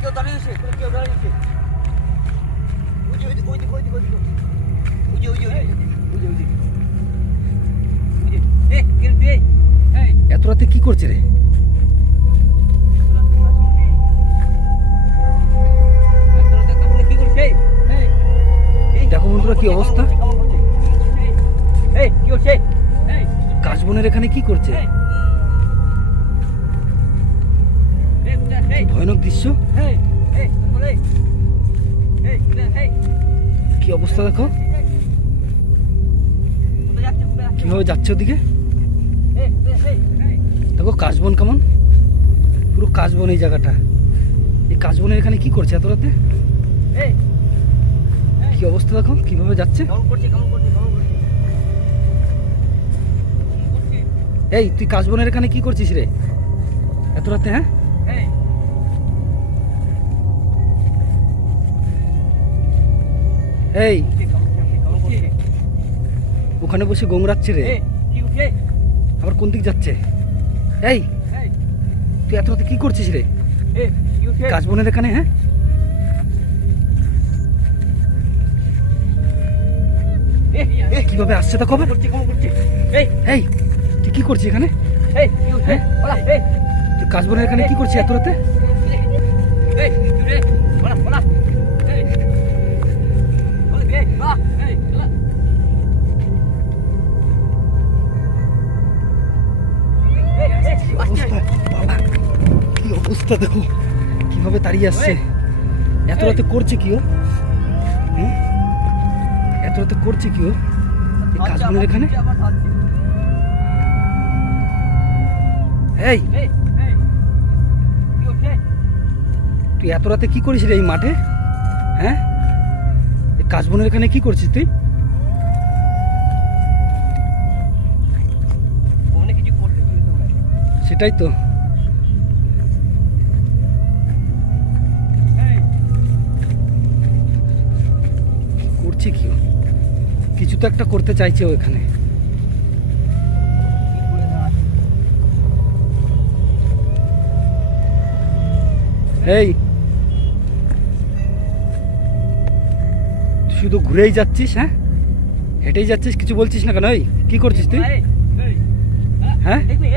কেউ দাঁড়িয়েছে কেউ দাঁড়িয়েছে ওই যে ওই দিকে ওই দিকে ওই দিকে। ওই যে ওই যে ওই যে ওই যে এত রাতে কি করছে রে? দেখো বন্ধুরা কি অবস্থা? এই কি হচ্ছে এই। কাশবনের এখানে কি করছে? ভয়ানক দৃশ্য? এই কি অবস্থা দেখো? কীভাবে যাচ্ছে ওদিকে? দেখো, কাশবন কেমন? পুরো কাশবন এই জায়গাটা। এই কাশবনের এখানে কি করছে এত রাতে? কি অবস্থা দেখো? কীভাবে যাচ্ছে? এই, তুই কাশবনের এখানে কি করছিস রে? এত রাতে হ্যাঁ? এই। ওখানে বসে গোমরাচ্ছে রে। আবার কোন দিক যাচ্ছে? এই। তুই এত রাতে কি করছিস রে? কাজ বনের এখানে হ্যাঁ? কীভাবে আসছে তা খবর? এই। তুই কি করছিস এখানে? হ্যাঁ? তুই কাজ বনের এখানে কি করছিস এত রাতে? অবস্থা দেখো কীভাবে দাঁড়িয়ে আসছে। এত রাতে করছে কি ও? এত রাতে করছে কি ও? এই এখানে? এই! তুই এত রাতে কি করিস রে এই মাঠে? হ্যাঁ? এই কাশবনের এখানে কি করছিস তুই? সেটাই তো। করছে কি? কিছু তো একটা করতে চাইছে ও এখানে কি করে দাঁড়াচ্ছে এই শুধু ঘুরেই যাচ্ছিস হ্যাঁ? হেঁটেই যাচ্ছিস কিছু বলছিস না কেন? এই কি করছিস তুই? হ্যাঁ? দেখবি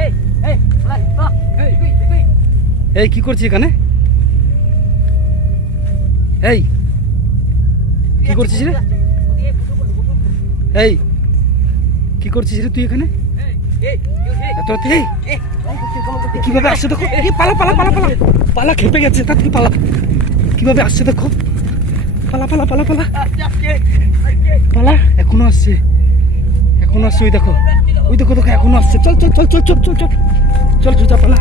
এই কি করছিস এখানে? এই কি করছিস রে? এই, কি করছিস রে তুই এখানে? কীভাবে আসছে দেখো? পালা পালা পালা পালা। পালা খেপে গেছে তাড়াতাড়ি পালা। কীভাবে আসছে দেখো? পালা পালা পালা পালা। পালা, এখনও আসছে। এখনও আসছে, ওই দেখো। ওই দেখো দেখো, এখনও আসছে। চল চল চল চল চল চল চল। চল যা পালা।